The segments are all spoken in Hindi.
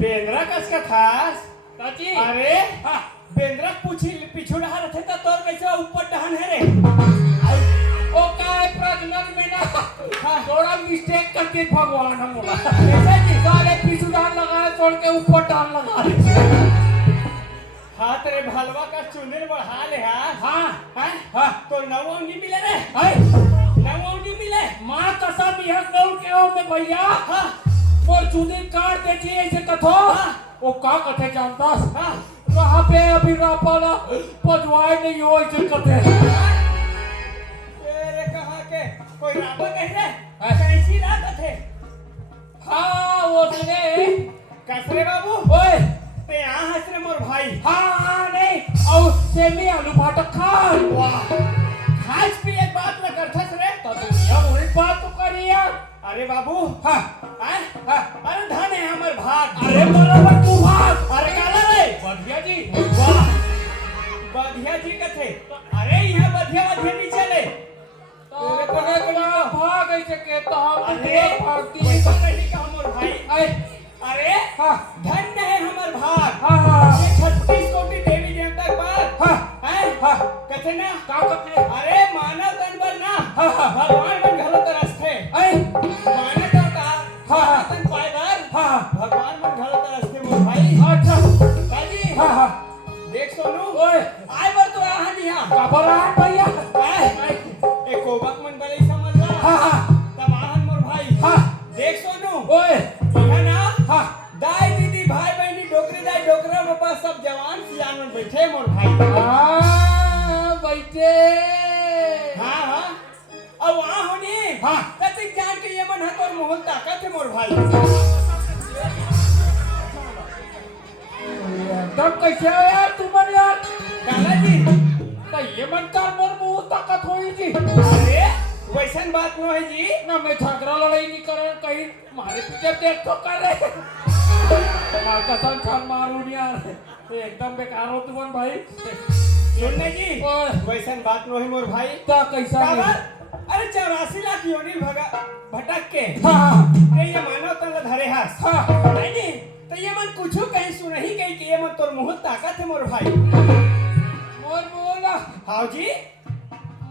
बेंद्रा कस का खास ताजी अरे हाँ बेंद्रा पीछू डहा रथे त तोर कैसे ऊपर डहन है रे ओ काय प्रजनन में ना थोड़ा मिस्टेक करके भगवान हम बोला कैसा जी सारे पीछू डाल लगा छोड़ के ऊपर डाल लगा हाथ रे भलवा का चुनर बढ़ा ले हाँ हाँ तो नवोंगी मिले रे हाय नवोंगी मिले माँ कसम यह कहूँ के हो मैं भैया हाँ और चुनी काट देती है ऐसे कथो वो का कथे जानता हाँ वहाँ पे अभी रापाला पजवाए नहीं हो ऐसे कथे तेरे कहाँ के कोई रापा कह रे कैसी रात थे हाँ वो सुने कसरे बाबू ओए ते यहाँ हंस रे मोर भाई हाँ नहीं और सेमी आलू फाटक खा वाह खास भी एक बात न करथस रे तो दुनिया वही बात तो करी यार अरे बाबू हाँ अरे धन है हमर भाग अरे बराबर तू भाग अरे काला रे बढ़िया जी वाह बधिया जी कथे अरे यहाँ बधिया नहीं चले तेरे को है कि भाग ऐसे कहता हम अरे भागती वैसा नहीं का हमर भाई अरे अरे हाँ धन्य है हमर भाग हाँ ये 36 कोटि देवी देवता पर हाँ कथे ना का कथे अरे मानव तन पर ना हाँ भगवान बन घलो तरस थे अरे मानव देवता हाँ तन पाएगर हाँ भगवान बन घलो तरस थे मोर भाई अच्छा काजी हाँ देख सोनू ओए आए बर तो यहाँ नहीं यहाँ घबराहट भैया एक कोबक मन बले समझ ला हाँ तब आहन मोर भाई हाँ देख सोनू ओए यह ना हाँ दाई दीदी भाई बहनी डोकरे दाई डोकरा बाबा सब जवान सियान में बैठे मोर भाई हाँ बैठे हाँ अब वहाँ होनी हाँ कतिक जान के ये मन हतोर मोहल ताकत है मोर भाई तब कैसे हो यार तुम यार काला जी तो ये मन कर मोर मुंह ताकत होई जी अरे वैसन बात न है जी ना मैं झगड़ा लड़ाई नहीं कर कहीं मारे पीछे देख तो कर रहे मार कसम खान मारू नहीं यार एकदम बेकार हो तुम भाई सुनने जी ओए वैसन बात न है मोर भाई तो कैसा काबर अरे 84 लाख योनि भटक के हाँ ते ये मानव तन धरे हस हाँ नहीं तो ये मन कुछ कहीं सुनही कहीं कि ये मन तोर मुंह ताकत है मोर भाई मोर बोला हाउ जी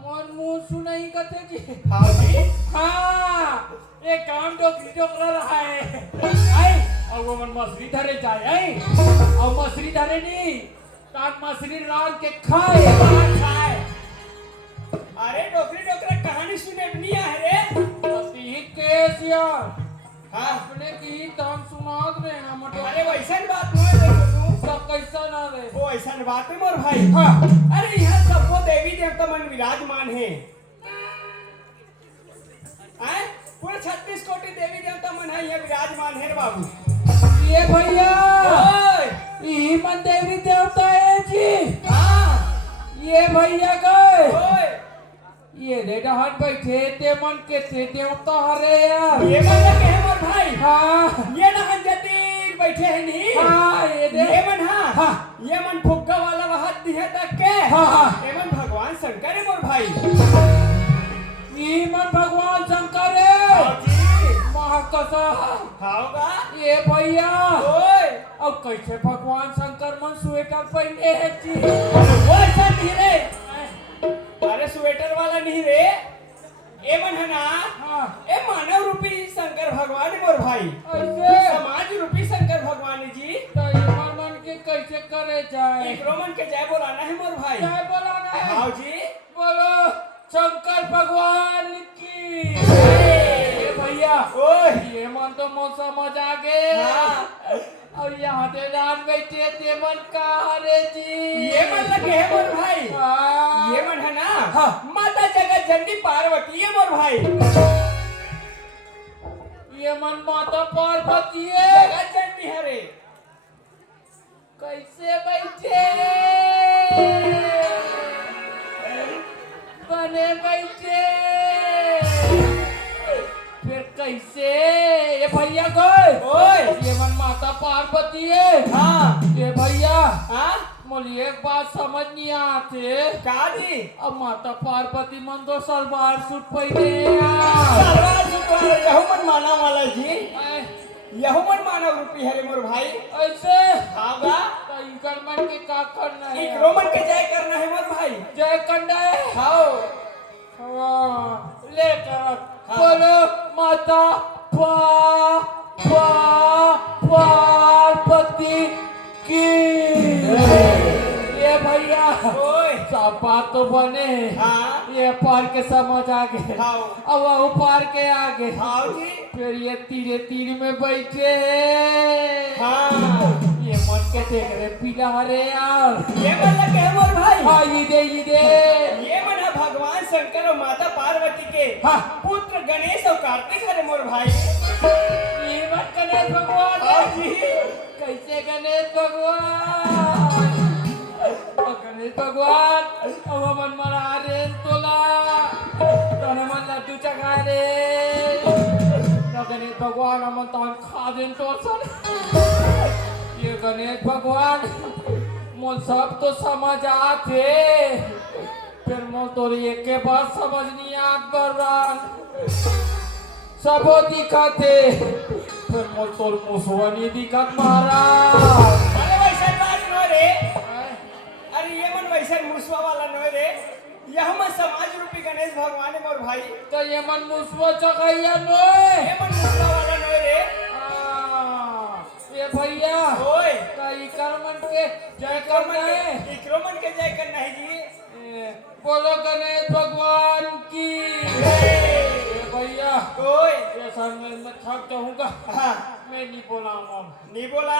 मोर मुंह सुनाई कथे जी हाउ जी हाँ ये काम डोकरा रहा है आई और वो मन मछली धरे जाए आई और मछली धरे नहीं कान मछली रात के खाए खाए अरे डोकरा कहानी सुने नहीं है रे पति केस यार हाँ अपने की तान सुना दे हम अरे वैसन बात नहीं है तू सब कैसा ना रे वो ऐसन बात है मोर भाई हाँ अरे यहाँ सबको देवी देवता मन विराजमान है हैं पूरे 36 कोटि देवी देवता मन है यहाँ विराजमान है रे बाबू ये भैया ओए यही मन देवी देवता है जी हाँ ये भैया गए ओए ये रे डहन बैठे ते मन के ते देवता हरे यार ये मन लगे है मोर भाई हाँ ये ना जतीर बैठे हैं नहीं हाँ ये मन हाँ हाँ ये मन फुग्गा वाला वहां दिहे तक के हाँ हाँ ये मन भगवान शंकर है मोर भाई ये मन भगवान शंकर है महाकसा खाओगा ये भैया ओए अब कैसे भगवान शंकर मन स्वेटर पहने है जी वो ऐसा नहीं रे अरे स्वेटर वाला नहीं रे ए मन है ना हाँ ए मानव रूपी शंकर भगवान है मोर भाई ऐसे समाज रूपी शंकर भगवान जी तो ये मन के कैसे करे जाए एक रोमन के जय बोलाना है मोर भाई क्या बोलाना है हाउ जी बोलो शंकर भगवान की ये भैया ओए ये मन तो मौसम समझ आ गए हाँ। और यहाँ ते रात बैठे ते मन का हरे जी ये मन लगे है मोर भाई हाँ। ये मन है ना हाँ। माता जगत जननी पार्वती है मोर भाई ये मन माता पार्वती है जगत जननी है रे कैसे बैठे बने बैठे फिर कैसे ये भैया गए ओए ये मन माता पार्वती है हाँ ये भैया हाँ मुझे एक बात समझ नहीं आते का जी अब माता पार्वती मन तो सलवार सूट पहने हैं यार। सलवार सूट वाला यहू मन माना वाला जी यह मन मानव रूपी है रे मोर भाई। ऐसे हागा तो इकर मन के का करना है? इकरो मन के जय करना है मोर भाई। जय करना है। हाओ हाँ, लेकर हाँ। बोलो माता पार्वती की। ये भैया ओए सपा तो बने। हाँ ये पार के समझ आ गए। हाओ अब वो पार के आगे हाओ जी फिर ये तीरे तीर में बैठे हैं। हाँ ये मन के देख रहे पीला रे यार। ये मन लगे है मोर भाई। हाँ ये दे ये मन है भगवान शंकर और माता पार्वती के हाँ। पुत्र गणेश और कार्तिक है रे मोर भाई। ये मत गणेश भगवान हाँ जी कैसे गणेश भगवान? गणेश भगवान अब मन मरा रे तोला तने मन लड्डू चखा रे तो गणेश भगवान हम तो खा देन तो सन। ये गणेश भगवान मोल सब तो समझ आते फिर मोल तो एक के बाद समझ नहीं आत बरबान सबो दिखाते फिर मोल तो मुसवानी दिखत महाराज। अरे वैसा बात न रे। अरे ये मन वैसा मुसवा वाला न रे। यह मन समाज रूपी गणेश भगवान है मोर भाई। तो ये मन मुसवा चकाइया नोए। ये मन मुसवा वाला न रे। ये भैया ओए का इकर मन के जय करना है। इकरो मन के जय करना है जी। बोलो गणेश भगवान की। ये भैया ओए ये सर में थक जाऊंगा। हाँ मैं नहीं बोलाऊंगा। नहीं बोला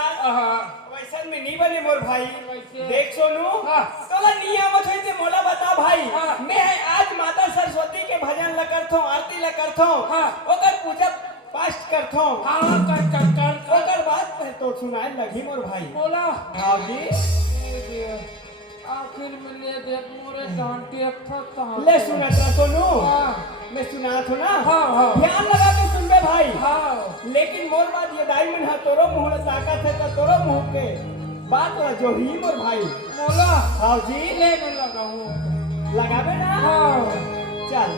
वैसा में नहीं बने मोर भाई। कैसे? देख सोनू हाँ। तोला नियमत होई ते मोला बता भाई। हाँ। मैं आज माता सरस्वती के भजन ल करथो आरती ल करथो हाँ। ओकर पूजा पाठ करथो हाँ कर ओकर बाद पे तो सुनाए लगी मोर भाई। बोला। हाँ जी आखिर में ले देख मोरे डांटे था। ले सुनत रह सोनू। हाँ मैं सुनात हो ना। हाँ हाँ ध्यान लगा के सुनबे भाई। हाँ लेकिन मोर बात ये दाई मन है तोरो मुंह में ताकत है तो तोरो मुंह के बात ला जो ही मोर भाई। बोला। हाँ जी लेने लगा हूँ। लगाबे ना। हाँ चल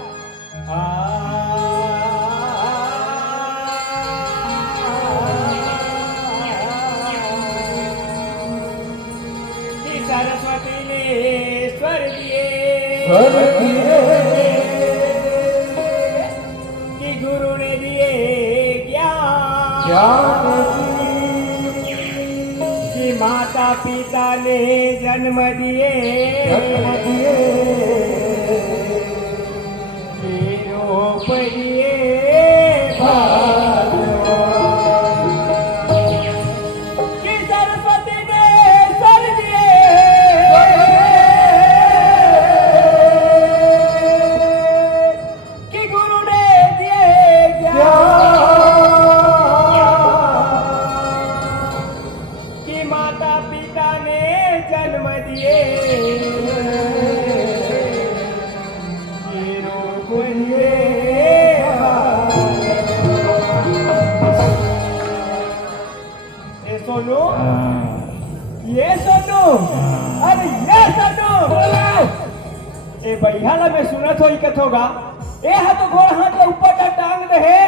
कि सरस्वती ने स्वर दिए कि गुरु ने दिए ज्ञान कि माता पिता ने जन्म दिए कि रूप दिए कि सरस्वती ने सर दिए कि गुरु ने दिए ज्ञान कि माता पिता ने जन्म दिए कि रूप दिए ये सोनू अरे ये सोनू ए भैया ला मैं सुनत हो इकत होगा। ए हा तो घोड़ हाथ के ऊपर का टांग दे है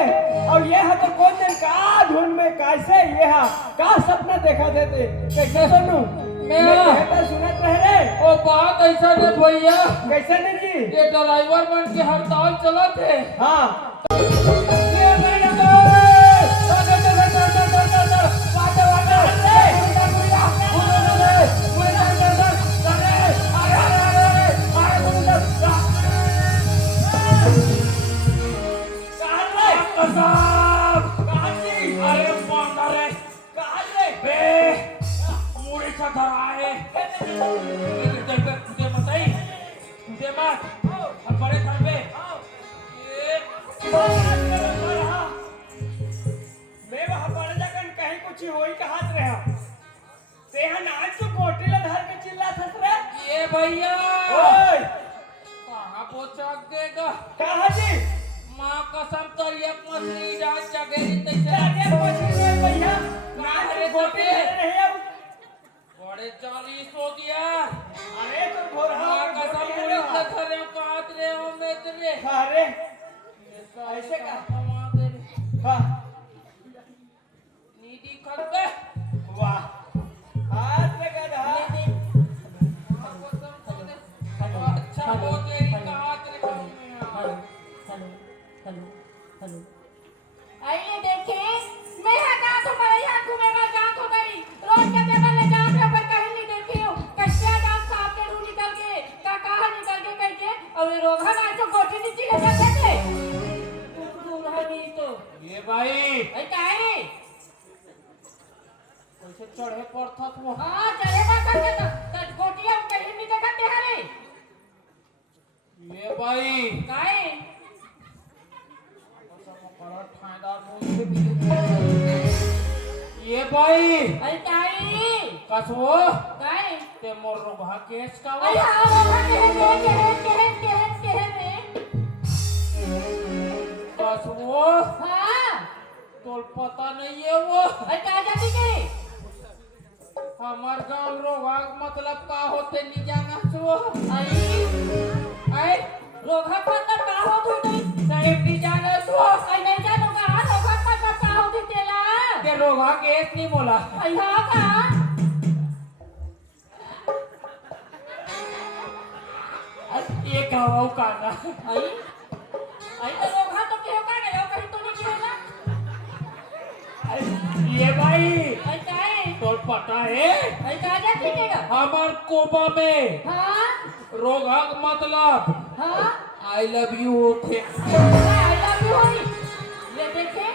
और ये हा तो कौन दिन का धुन में कैसे ये हा का सपना देखा देते कैसे सोनू मैं कहता सुनत रह रे। ओ बात ऐसा है भैया कैसे नहीं जी ये ड्राइवर बन के हड़ताल चला थे। हाँ ये भैया मैं वहाँ पर जाकर कहीं कुछ होई का हाथ रहा तेहन आज तो कोटी ला धर के चिल्ला थस रे। ये भैया ओए कहाँ पहुँचा देगा? कहाँ जी माँ कसम तो ये मछली डाल जगह तैसे जाके पछी रे भैया ना अरे कोटी तो धर रहे अब बड़े 40 हो दिया। अरे तो भोर माँ कसम मुड़ी से खरे काट रहे हो मैं तेरे। अरे ऐसे का? का? हाँ दिखत बे वाह हाथ में गधा अच्छा हो तेरी का हाथ रे आइए देखे मैं हटा तुम्हारे यहाँ घूमेगा जांच हो गई रोज के टेबल ले जांच है पर कहीं नहीं देखी हूँ कश्या जांच साहब के रू निकल के काका निकल के कह के और ये रोगा ना तो गोटी नीचे ले जाते थे दूर नहीं तो ये भाई ऐ काहे कैसे चढ़े पड़ता तू हां चलेगा करके तो गोटी हम कहीं नहीं देखते हरे ये भाई काहे ये भाई ऐ काहे कसो काहे ते मोर रोगा केस का ऐ हां रोगा के रे कसो हां तोल पता नहीं है वो ऐ का जाती के हमार गांव रोगा मतलब का होते नहीं जाना सो आई आई रोगा मतलब का हो तू नहीं नहीं नहीं जाना सो आई नहीं जानूंगा रोगा मतलब का हो तू तेला ते रोगा केस नहीं बोला आई हां का ये गाँव का ना आई आई तो रोगा तो क्यों का गयो कहीं तो नहीं किया ये भाई आई काहे तोल पता है आई का जाती केगा हमार कोबा में हां रोगा मतलब हां आई लव यू थे आई लव यू ये देखे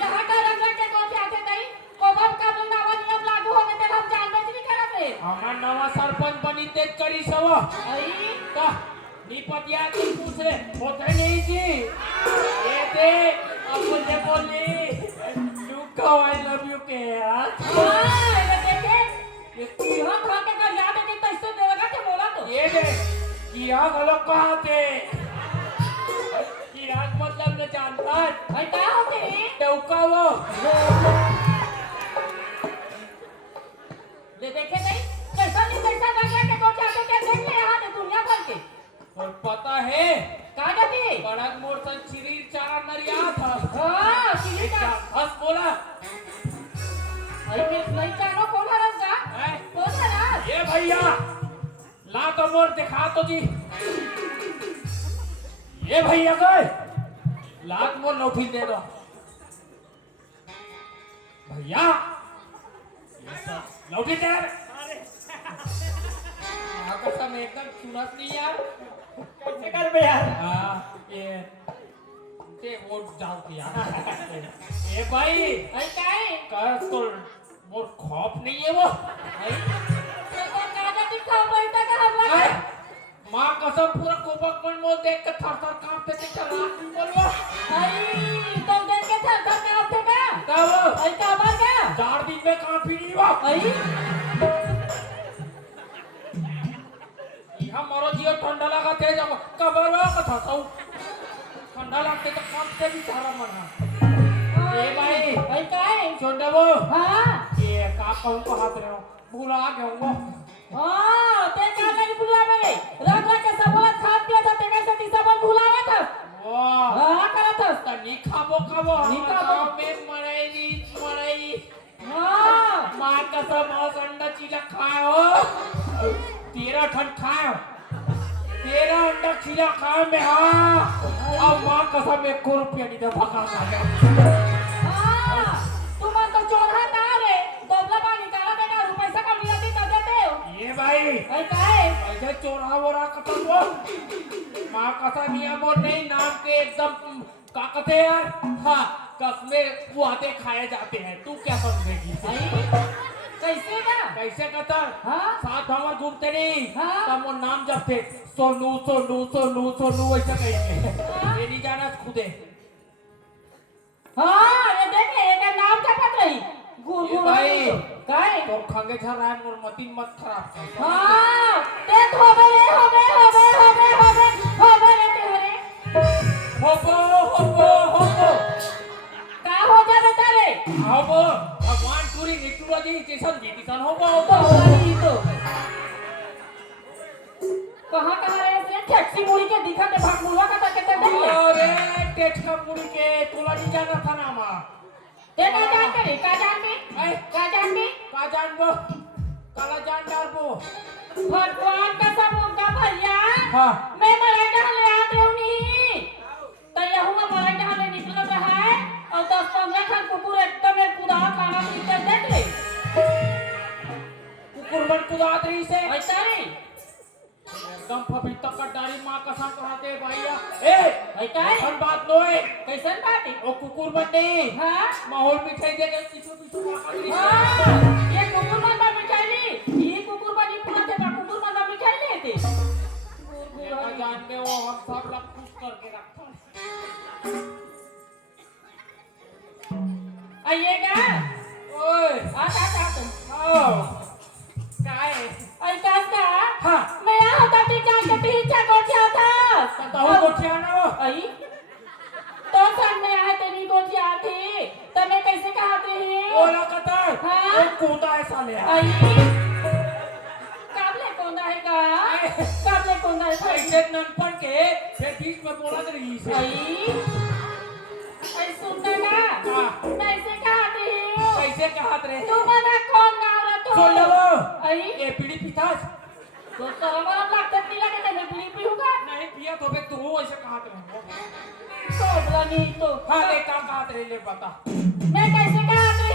यहाँ का रंग के कौन से आते नहीं कोबम का नवा नियम लागू होने तक हम जानबे नहीं करत रे हमार नवा सरपंच बनी तेज करी सव आई का निपतिया की पूछ रे होते नहीं जी ये दे अब मुझे बोली तू का आई लव यू के यार हां ये देखे ये यहाँ खा के कर याद है कि तैसे देगा के बोला तो ये दे किया गलो कहाँ थे किराक मतलब न जानता आई का होते टौका वो ले देखे नहीं कैसा नहीं कैसा लगा के तो चाहते के देख ले यहाँ पे दुनिया भर के और पता है कहाँ जाती है बड़ा मोर सन चिरी चारा नरिया था हाँ किसी का हंस बोला आई मैं नहीं जानो कौन है रंगा हैं? कौन है ना ये भैया ला तो मोर दिखा तो जी ये भैया गए लात मोर लौटी दे दो भैया ये सब लौटी दे कसम एकदम सुनत नहीं यार कैसे कर बे यार ये ते वोट जाओ यार ये भाई आई काहे कर तो मोर खौफ नहीं है वो तो कौन कहाँ जाती खाओ बैठा का हम ऐ, माँ कसम पूरा कोबक मन मोल देख के थर-थर कांपते थे चला बोलो आई तुम देख के थर थर का उठे का कब आई का बार का 4 दिन में कांपी नहीं हुआ आई यहाँ मरो जियो ठंडा लगा थे जब कबर वो कथा सौ ठंडा लगते तो कांपते भी सारा मना ए भाई आई काहे सुन दे वो हाँ ये का कहूँ को हाथ रहे हो भूला गया वो हाँ ते का नहीं भूला मेरे रंग के सबला खाद दिया था ते कैसे तीसरा बार भूलावा था वाह हाँ करा था तनी खाबो खाबो नी खाबो। में मरेगी मरेगी हाँ माँ कसम और अंडा चीला खाओ 13 ठन खाओ 13 अंडा चीला खाओ में हाँ अब माँ कसम 1 रुपया नहीं दे भगा खा हाँ तुम तो चोरा ना रे दोबला पानी निकाला देना रुपए से कम मिलती तो देते हो ये भाई आई काहे ऐसे चोरा वोरा कसम वो माँ कसम नियम और नहीं नाम के एकदम का कहते हैं यार हाँ कसमें बुआते खाए जाते हैं तू क्या समझेगी आई कैसे का कैसे कहता हाँ साथ हमार घूमते नहीं हाँ। तब वो नाम जपते सोनू सोनू सोनू सोनू ऐसा कहेंगे हाँ। ये नहीं जाना खुदे हाँ ये देख ले एक नाम क्या पता रही गुरु ये भाई। काहे तो खंगे छर रहा है मोर मतीन मत खराब कर हाँ देख हो गए रे तेरे होपो होपो होपो का हो जा बेटा रे होपो भगवान पूरी निटुरा दी जैसन जीतिसन होपो होपो नहीं तो कहाँ रहे थे टैक्सी मुड़ी के दिखा के भाग मुलवा का तक देख ले अरे टेक्का पूरी के तोला नहीं जाना था ना माँ ते का जान करे का जान में ऐ का जान में का जानबो काला जान डालबो भगवान का सब उनका भैया हाँ मैं मराई डाले आत रहूनी तो यहू में मराई डाले निकल रहा है और 10-15 खन कुकुर एकदम में कूदा खाना पीते देख ले कुकुर मन कुदात रही से ऐसा रे एकदम पपीता कटारी मां कसम कहते भैया ए ऐसा है अपन बात नोए कैसन बात है ओ कुकुर मन नहीं हाँ माहौल मिठाई दे के पीछू पीछू भाग रही हाँ ये कुकुर मन बा मिठाई ली ये कुकुर बनी पूरा थे बा कुकुर मन बा मिठाई लेते का जान में वो हम सब लोग खुश करके रखता आइएगा ओए आ तुम आओ काय ऐसा का हाँ मैं यहाँ होता थी जान के पीछे गोटिया था बताओ गोठिया ना वो आई तो सन में आए तेरी गोटिया थी तो मैं कैसे कहा थे ओला कतर हाँ? वो कूदा है साले आई काबले कौन है का काबले कौन है ऐसे ननपन के फिर बीच में बोला रही से आई आई सुनना का हाँ। मैं ऐसे कहा थी कैसे कहत रे तू मना कौन गाँव रहा तू सुन लो आई ये पीड़ी पिताज तो शर्म लगता नहीं लगे तो मैं बीड़ी पीऊंगा नहीं पिया तो बे तू ऐसे कहत रे तो बोला नहीं तो हाँ ले का कहत रे ले बता मैं कैसे कहा थी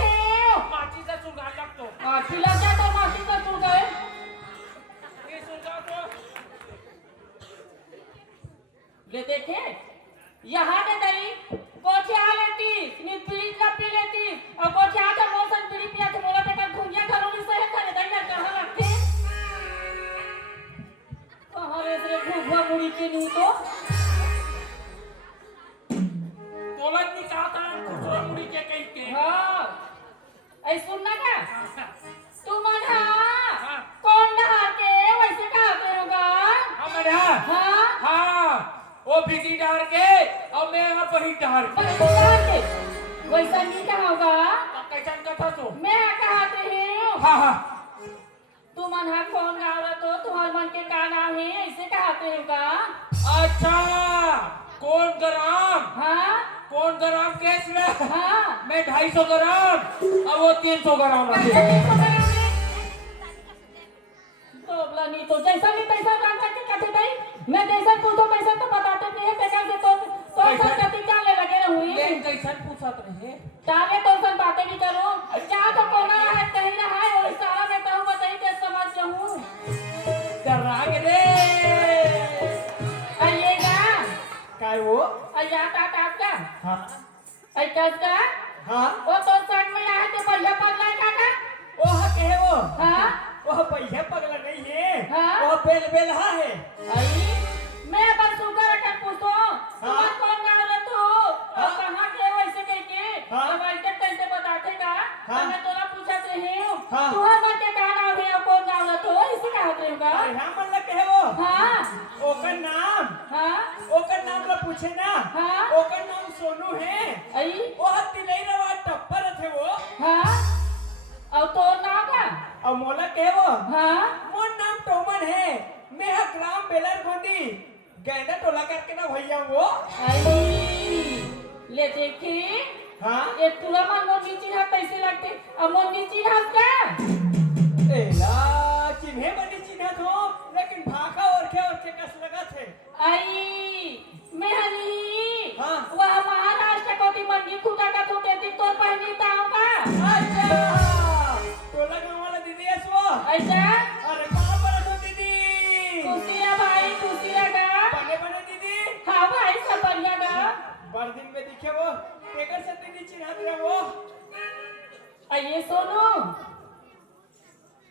माची से सुलगा लग तो पिला क्या तो माटी पर तू गए ये सुलगा तो ले देखे यहाँ के दई गोचिया लेती नी पीड़ी ला पी लेती और गोचिया का मौसम पीड़ी पिया तो बोला बेटा घुंगिया घरों में सहे करे दई यार कहाँ रखते कहाँ रे तेरे घुघुआ मुड़ी के नहीं तो बोलत नहीं कहता कुकुरा मुड़ी के कहीं के हाँ ऐ सुनना क्या तू मन हाँ। कौन नहा के वैसे कहा करूँगा हमर हाँ हाँ हाँ वो बिटी डार के और मैं यहाँ पही डार के वैसा नहीं कहा होगा कैसन कथा तो मैं कहते हैं हाँ हाँ तू मन हा कौन गाँव रहा तो तुम्हारे मन के का नाम है ऐसे कहते होगा अच्छा कौन ग्राम हाँ कौन ग्राम केस में हाँ मैं 250 ग्राम और वो 300 ग्राम रखे तो बोला नहीं तो जैसा नहीं तैसा काम करके कहते भाई मैं जैसा पूछो वैसा तो बताते नहीं है बेकार से तो सब कति चाले लगे हुई लेकिन कैसन पूछत रहे चाले तो सब बातें नहीं करो क्या तो कोना है कहीं ना है और सारा मैं तो बताई के समझ जाऊं डराग रे आइएगा काय वो आइया टाटा का हाँ आई कस का हाँ वो तो संग में आए थे बढ़िया पगला काका वो कहे वो हाँ वह पैसे पगला नहीं है हाँ? वह बेल बेलहा है आई मैं बस सुगर अटक पूछो तुम कौन गाँव रहे तू और कहाँ के वैसे कह के हाँ? अब ऐसे कैसे बताते का हाँ? तो मैं तोला पूछत रही हूँ हाँ? तुम्हारे मन के का नाम है और कौन गाँव रहे तू इसे कहा करूँगा अरे हाँ मन लग कहे वो हाँ ओकर नाम हाँ ओकर नाम ला पूछे ना हाँ? ओकर नाम सोनू है आई वो तिलई रवा टप्पर थे वो हाँ और तो नाम का और मोला कहे वो हाँ मोर नाम टोमन है मैं हा ग्राम बेलर गोंदी गैंदा टोला करके ना भैया वो आई ले देखी हाँ ये तुला मन मोर नीची हाथ कैसे लगते अब मोर नीची हाथ का एला चिन्हे बनी चिन्हत हो लेकिन भाका और के कस लगा थे आई मैं हनी हाँ? वह महाराष्ट्र को ती मंडी खुदा का तू देती तो पहनी ताऊंगा अच्छा टोला गाँव वाला दीदी है सो ऐसा अरे कहाँ पर हो दीदी खुशिया भाई खुशिया का बने बने दीदी हाँ भाई सब बढ़िया का बड़ दिन में दिखे वो टेकर से दीदी चिन्हत रहे वो ये सोनू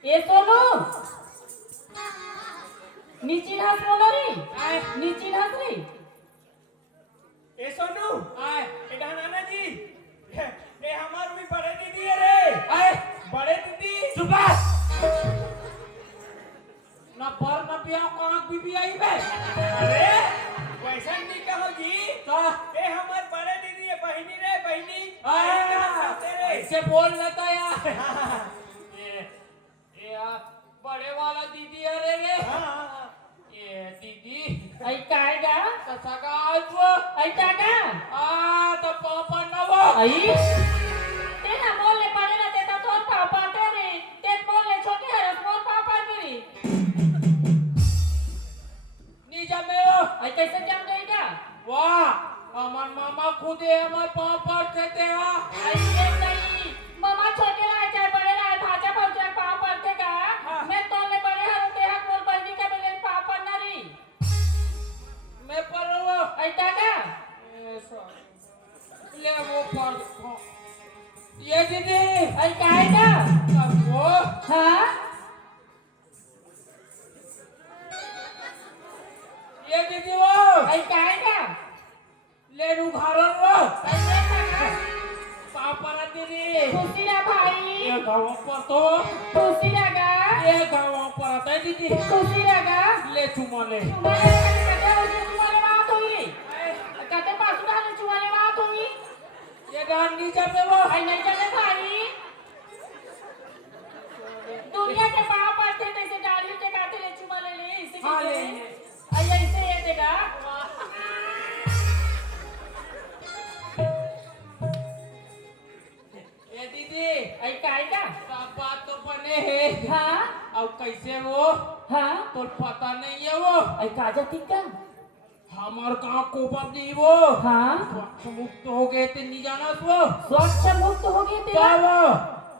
ये सोनू नीची घास बोलो री नीची घास री ए सोनू आए एडा नाना जी ए हमार भी बड़े दीदी है रे आए बड़े दीदी चुपा ना पर ना पिया कांक बीबी आई बे अरे वैसा नहीं कहो जी तो ए हमार बड़े दीदी है बहनी रे बहनी ऐसे बोल लेता यार ये बड़े वाला दीदी अरे रे हाँ ये दीदी आई काय गा कसा का आज वो आई काय गा तो पापा ना वो आई तो खुशी लगा ये गाँव पर आता है दीदी खुशी लगा ले चुमा ले तुम्हारे कते होती तुम्हारे बात हुई कते पास डाले तुम्हारे बात हुई ये गान नीचे पे वो आई नहीं चले भाई दुनिया के पाप पड़ते तैसे डाली के काटे ले चुमा ले इसे हाँ, ले। आई ऐसे ये देगा ये दीदी आई काय का सब बात तो बने है हाँ अब कैसे वो हाँ तो पता नहीं है वो आई काजा टिक्का हमार गाँव को बदली वो हाँ स्वच्छ मुक्त हो गए थे नहीं जाना वो स्वच्छ मुक्त हो गए क्या तेरा वो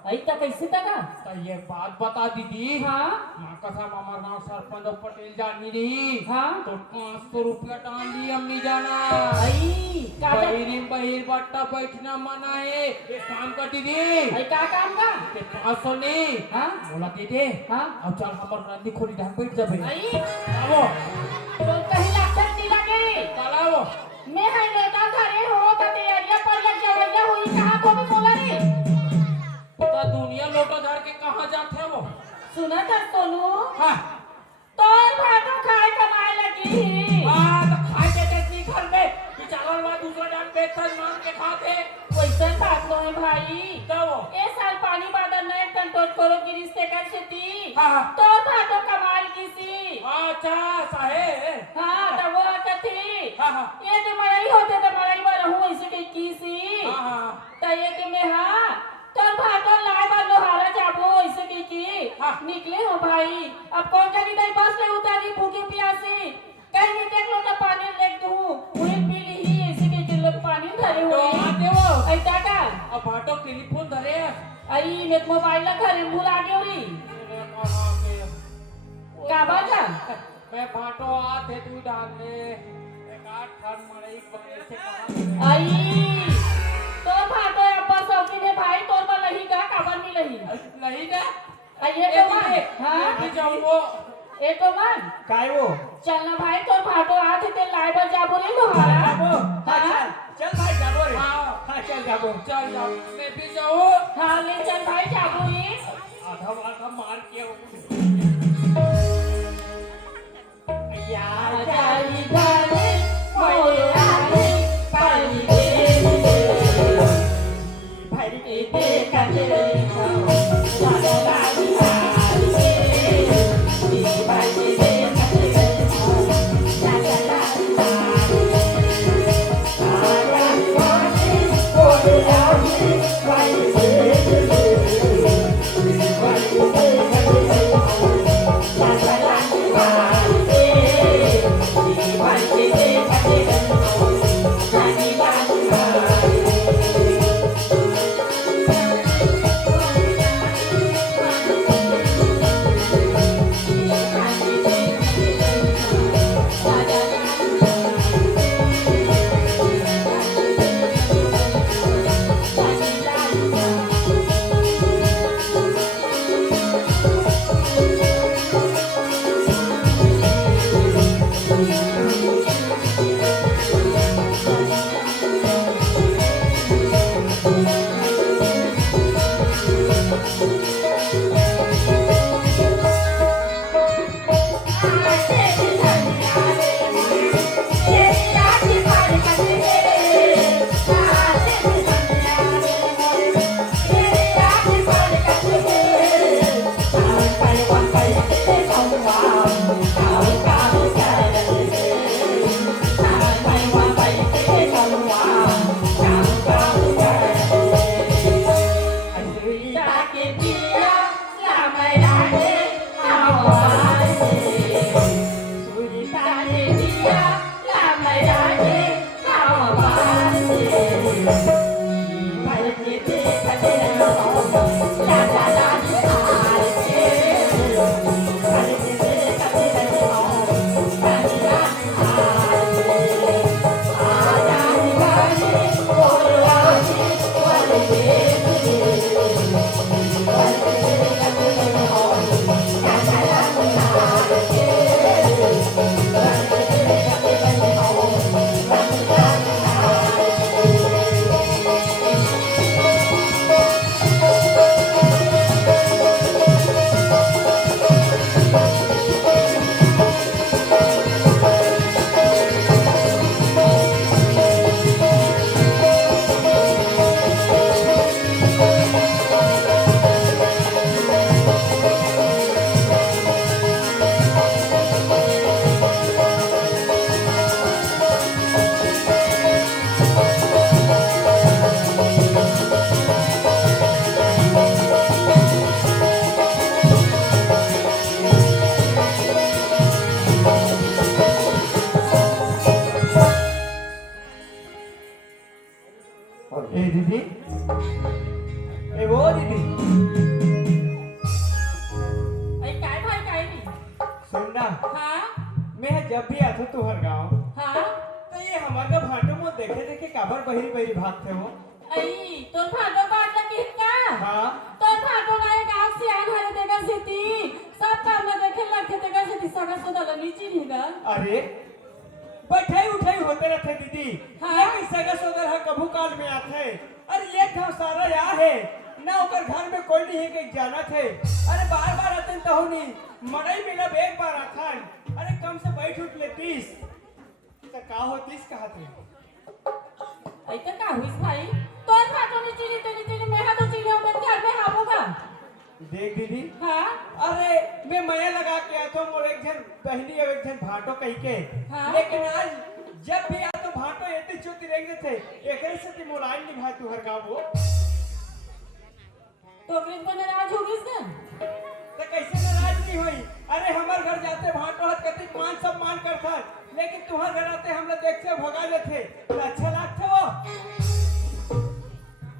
आई ता कैसे तका तो ये बात बता दीदी हाँ माँ कसम हमार गाँव सरपंच और पटेल जानी रही हाँ तो 500 रुपया डाल दी हम नहीं जाना आई काजा बहिरी बहिर बट्टा बैठना मना है एक काम कर दीदी आई का काम का ते 500 नहीं हाँ बोला दीदी हाँ अब चल हमार नंदी खोली ढाक बैठ जाबे आई आओ तो कहीं लक्षण नहीं लगे चलाओ मैं है नेता घरे हो तो तैयारियां पर लग जावैया हुई कहां को भी बोला रे तो दुनिया लोटा झाड़ के कहाँ जाते वो सुना था सोनू हाँ तोर भातो खाए कमाए लगी हाँ तो खाए के देखनी घर में बेचारा वाला दूसरा डाल बेचकर मांग के खाते वैसन बात तो है भाई तो वो ए साल पानी बादल नए कंट्रोल करो की रिश्ते कर सेती हाँ तोर भातो कमाल किसी अच्छा साहे हाँ तो वो कथी हाँ हाँ ये तो मड़ई होते तो मड़ई में रहूं ऐसे के किसी हाँ हाँ तो ये कि मैं हाँ तोर भातो लाए बार लोहारा जाबो ऐसे की हाँ। निकले हो भाई अब कौन जानी दई बस ले उतारी भूखे प्यासी कहीं नहीं देख लो तो पानी लेके दूं वही पी ली ऐसे के किलो पानी धरे तो हुए आते वो ऐसा का अब भाटो टेलीफोन धरे आई नेट मोबाइल ला घरे भूला गयो री का बात मैं भाटो आते तू डाल ले एक 8 ठन मड़ई बने से कहां आई तो भातो अब्बा शौकीन है भाई तोर पर लही का काबर नहीं लही नहीं ना ये तो मान हाँ भी जाऊंगो ये तो मान काय वो चलना भाई तोर भातो आते ते लाए बर जाबो ले लोहारा जाबो हाँ चल चल भाई जाबो रे हाँ हाँ चल जाबो चल जाओ मैं भी जाऊँ हाँ ले चल भाई जाबो ही आधा आधा मार के यार जाई धारे मोरे आले पानी दे भाई दे कते खाओ जाना लागी आले दी भाई दे कते खाओ जाना लागी आले आरा कोने कोने आले भाई दे हमारे भाटो में देखे देखे काबर बहिरी बहिरी भागते हो। आई तोर भाटो काट लगी का हाँ तोर भाटो ना एक आग से आन हरे देगा सिटी सब काम ना देखे लगे देगा सिटी सगा सोदा नीचे नीगा। अरे बैठाई उठाई होते रहते दीदी। हाँ? लेकिन सगा सोदर है कभू काल में आते। अरे ये गाँव सारा यहाँ है ना ओकर घर में कोई नहीं है कि जाना थे। अरे बार बार आते तो हो नहीं मड़ई मिला एक बार आथन। अरे कम से बैठ उठ लेतीस तो का होतीस कहा थे। आई तो का हुई भाई तोर भाटो नीचे मेरा तो चीनी हम घर में हाबोगा। देख दीदी हाँ अरे मैं मया लगा के आता हूँ और एक जन बहनी और एक जन भाटो कही के। हाँ? लेकिन आज जब भी आ तो भाटो एती चोती रहेंगे थे एक से की मोलाइन नहीं भाई तू हर गाँव वो तो फिर तो नाराज हो गई ना तो कैसे नाराज नहीं हुई। अरे हमारे घर जाते भाटो हाथ कति मान सम्मान करता लेकिन तुम्हारे घर आते हम लोग देखते भगा देते तो अच्छा लगता वो।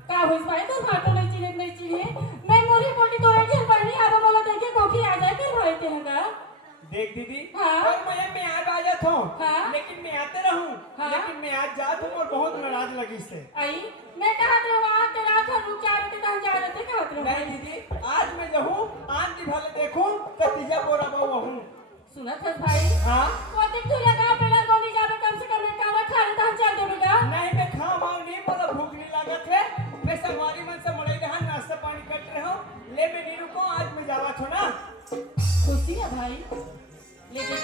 का हुई भाई तो भाटो नहीं चिने मैं मोरी बोली तो एक जन पढ़नी आबा बोला देखे कोकी आ जाए कर भाई तेहगा। देख दीदी हाँ? और मैं आज आ जाता हूँ। हाँ? लेकिन मैं आते रहूँ। हाँ? लेकिन मैं आज जाता हूँ और बहुत नाराज लगी से। आई मैं कहा तो वहां तेरा घर रुक जा रहे थे कहां जा रहे थे कहा तो नहीं दीदी आज मैं जाऊँ आज दी भले देखूँ तो तीजा बोरा बहु हूँ। सुना था भाई हाँ वो दिन तू लगा पहला गोली जावे कम से कम एक कावा खा ले तो चल देगा। नहीं मैं खा मांग नहीं मतलब भूख नहीं लागत है। मैं सवारी मन से मड़े रहा नाश्ता पानी करते रहो ले मैं नहीं रुको आज मैं जावा छो ना। खुशी है भाई लेकिन